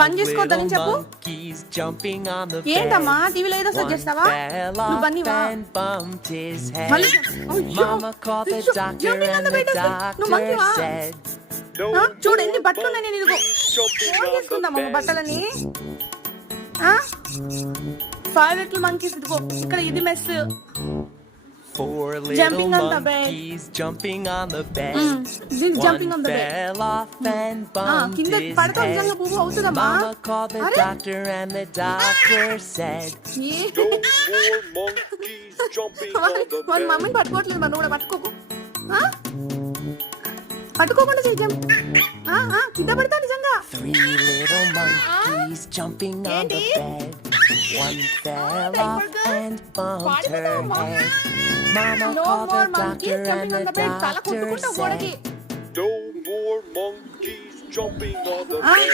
పని చేసుకోవద్దని చెప్పు. ఏంటమ్మా ఏంటమ్మా టీవీలో ఏదో సెట్ చేస్తావా? నువ్వు బన్నీవా? మళ్ళీ అయ్యో, అయ్యో, jumping on the bed వస్తుంది. నువ్వు మంకీవా? చూడు ఎన్ని బట్టలు ఉన్నాయి. నేను ఇదిగో ఫోన్ చేసుకుందామా బట్టలని? ఫైవ్ లిటిల్ మంకీస్ ఇదిగో ఇక్కడ ఇది mess. Four Jumping little on the bed. monkeys jumping on the bed. This jumping on One the bed. fell off and bumped కింద his పడతా నిజంగా head. పువ్వు అవుతుందమ్మా. Mama called the అరే doctor and the doctor said, A, No more monkeys jumping on the మన bed. మమ్మీని పట్టుకోవట్లేదు. మనం కూడా పట్టుకోకు. పట్టుకోకుండా చెయ్యం. కింద పడతా నిజంగా. three little monkeys jumping on the bed. One fell off and bumped her head. Mama No called more the monkeys doctor jumping on and the the bed. తల doctor కొట్టుకుంటా said, గోడకి. No more monkeys jumping on the bed.